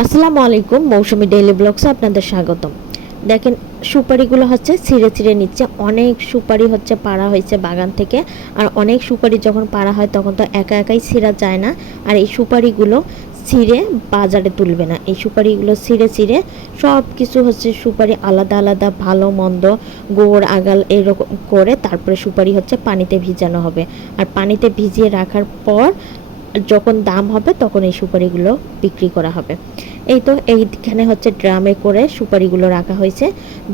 আসসালামু আলাইকুম, মৌসুমী ডেইলি ব্লগসে আপনাদের স্বাগতম। দেখেন সুপারিগুলো হচ্ছে ছিঁড়ে ছিঁড়ে নিচ্ছে। অনেক সুপারি হচ্ছে পাড়া হয়েছে বাগান থেকে। আর অনেক সুপারি যখন পাড়া হয় তখন তো একা একাই ছিঁড়া যায় না। আর এই সুপারিগুলো ছিঁড়ে বাজারে তুলবে না, এই সুপারিগুলো ছিঁড়ে ছিঁড়ে সব কিছু হচ্ছে সুপারি আলাদা আলাদা ভালো মন্দ গোড় আগাল এরকম করে তারপরে সুপারি হচ্ছে পানিতে ভিজানো হবে। আর পানিতে ভিজিয়ে রাখার পর যখন দাম হবে তখন এই সুপারিগুলো বিক্রি করা হবে। এই তো এইখানে হচ্ছে ড্রামে করে সুপারিগুলো রাখা হয়েছে,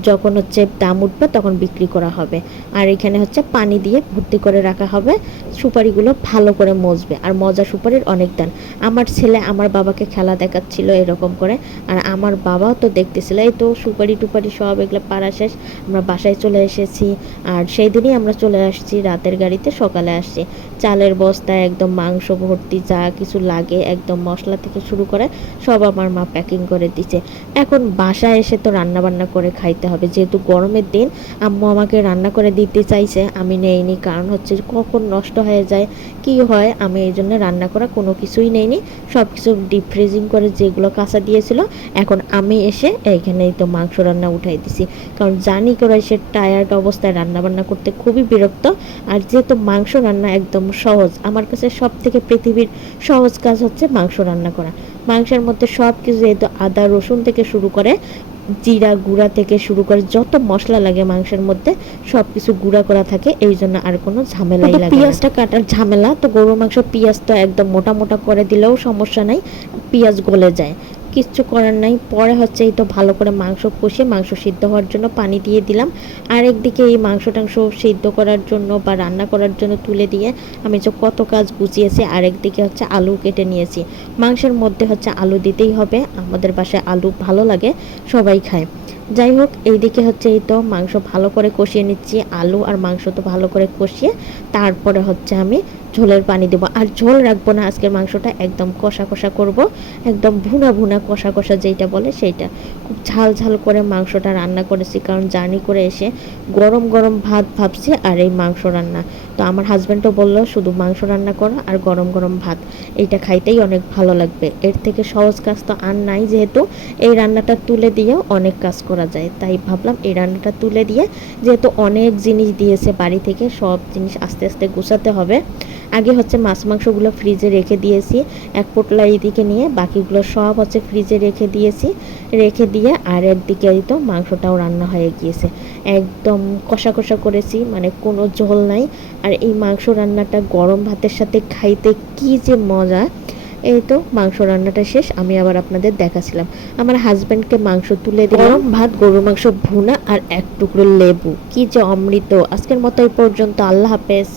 যখন হচ্ছে দাম উঠবে তখন বিক্রি করা হবে। আর এখানে হচ্ছে পানি দিয়ে ভর্তি করে রাখা হবে, সুপারিগুলো ভালো করে মজবে। আর মজা সুপারির অনেক দাম। আমার ছেলে আমার বাবাকে খেলা দেখাচ্ছিল এরকম করে, আর আমার বাবাও তো দেখতেছিল। এই তো সুপারি টুপারি সব এগুলো পাড়া শেষ, আমরা বাসায় চলে এসেছি। আর সেই দিনই আমরা চলে আসছি রাতের গাড়িতে, সকালে আসছি। চালের বস্তা একদম, মাংস ভর্তি, যা কিছু লাগে একদম মশলা থেকে শুরু করে সব আমার মা প্যাকিং করে দিচ্ছে। এখন বাসায় এসে তো রান্না বান্না করে খাইতে হবে, যেহেতু গরমের দিন। আম্মু আমাকে রান্না করে দিতে চাইছে, আমি নেইনি, কারণ হচ্ছে কখন নষ্ট হয়ে যায় কি হয়, আমি এই জন্য রান্না করা কোনো কিছুই নেইনি। সব কিছু ডিপ ফ্রিজিং করে যেগুলো কাঁচা দিয়েছিল, এখন আমি এসে এইখানেই তো মাংস রান্না উঠাই দিছি। কারণ জানি করে সে টায়ার্ড অবস্থায় রান্না বান্না করতে খুবই বিরক্ত। আর যেহেতু মাংস রান্না একদম সহজ, আমার কাছে সব থেকে পৃথিবীর সহজ কাজ হচ্ছে মাংস রান্না করা। মাংসের মধ্যে সব কিছু, যেহেতু আদা রসুন থেকে শুরু করে জিরা গুঁড়া থেকে শুরু করে যত মশলা লাগে মাংসের মধ্যে সব কিছু গুঁড়া করা থাকে, এই জন্য আর কোনো ঝামেলাই লাগে না। পেঁয়াজটা কাটার ঝামেলা তো, গরুর মাংস পেঁয়াজ তো একদম মোটা মোটা করে দিলেও সমস্যা নাই, পেঁয়াজ গলে যায়, কিচ্ছু করার নাই। পরে হচ্ছে এই তো ভালো করে মাংস কষিয়ে মাংস সিদ্ধ হওয়ার জন্য পানি দিয়ে দিলাম। আর একদিকে এই মাংস টাংস সিদ্ধ করার জন্য বা রান্না করার জন্য তুলে দিয়ে আমি যে কত কাজ গুছিয়েছি। আর একদিকে হচ্ছে আলু কেটে নিয়েছি। মাংসের মধ্যে হচ্ছে আলু দিতেই হবে, আমাদের বাসায় আলু ভালো লাগে, সবাই খায়। যাই হোক, এইদিকে হচ্ছে এই তো মাংস ভালো করে কষিয়ে নিচ্ছি, আলু আর মাংস তো ভালো করে কষিয়ে তারপরে হচ্ছে আমি ঝোলের পানি দেবো। আর ঝোল রাখবো না, আজকের মাংসটা একদম কষা কষা করব, একদম ভুনা ভুনা কষা কষা যেটা বলে সেইটা। খুব ঝাল ঝাল করে মাংসটা রান্না করেছি, কারণ জার্নি করে এসে গরম গরম ভাত ভাবছি আর এই মাংস রান্না। তো আমার হাজব্যান্ডও বললো শুধু মাংস রান্না করো আর গরম গরম ভাত, এইটা খাইতেই অনেক ভালো লাগবে। এর থেকে সহজ কাজ তো আর নাই, যেহেতু এই রান্নাটা তুলে দিয়েও অনেক কাজ করা যায়, তাই ভাবলাম এই রান্নাটা তুলে দিয়ে, যেহেতু অনেক জিনিস দিয়েছে বাড়ি থেকে, সব জিনিস আস্তে আস্তে গুছাতে হবে। আগে হচ্ছে মাছ মাংসগুলো ফ্রিজে রেখে দিয়েছি, এক পোটলা এইদিকে নিয়ে বাকিগুলো সব হচ্ছে ফ্রিজে রেখে দিয়েছি। রেখে দিয়ে আর একদিকে তো মাংসটাও রান্না হয়ে গিয়েছে, একদম কষা কষা করেছি, মানে কোনো ঝোল নাই। আর এই মাংস রান্নাটা গরম ভাতের সাথে খাইতে কি যে মজা। এই তো মাংস রান্নাটা শেষ, আমি আবার আপনাদের দেখাছিলাম। আমার হাজব্যান্ডকে মাংস তুলে দিলাম, গরম ভাত, গরুর মাংস ভুনা আর এক টুকরো লেবু, কি যে অমৃত। আজকের মতো এই পর্যন্ত, আল্লাহ হাফেজ।